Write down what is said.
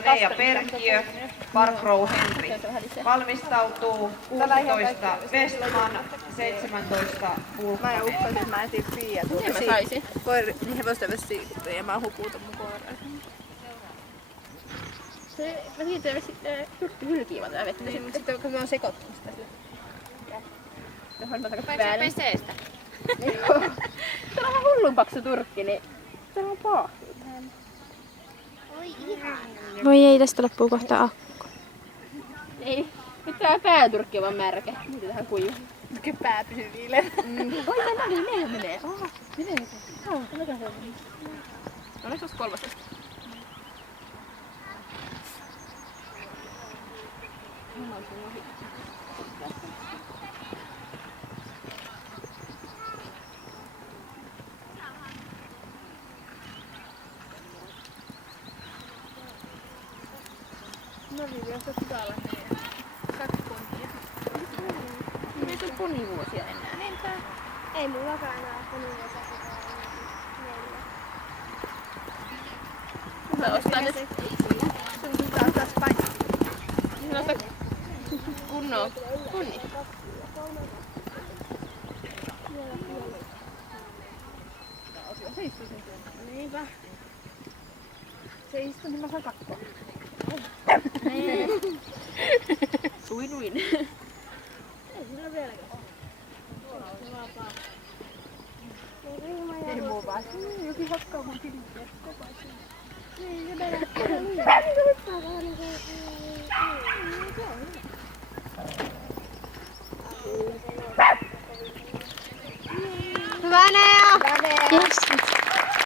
Nea Perkiö, Parkrow Henri. Valmistautuu 16 Westman, 17 Pulkkanen. Mä uskoisin, että mä etin Pia. Miten mä saisin? Niin hevosten vesiin ja mä hukuutan mun koiraan. Mä tiedän, että Turkki hylkiä vaan tää vettä. Sitten kun mä oon sekoittanut sitä sille. Johon mä takas Vai päälle. se pesee sitä? Se on vähän hullun paksu turkki, niin se on paahtuu. Voi ei, tästä loppuu kohta akku. Ei. Nyt tää pääturkki on vaan märkä. Mitä tähän kuivuu? Mikä pää pysyy viileänä. Oi mennä niin, meidän menee. Menee. Mikä se on? No nyt olisi 13. No niin, jos oot täällä meidän 2 puntia. Ei ole ponivuosia enää. Niinpä. Ei mullakaan enää ponivuosia. Mä ostan nyt. Sun taas taas paikka. Mä ostan kunnon ponni. Niinpä. Se istuu, niin mä saan kakkoa. Suinuin. Ei sillä vieläkään. Ei muu vaan. Jokin hakkaa mun kiliä. Niin, se vedää. Hyvä Nea! Yes.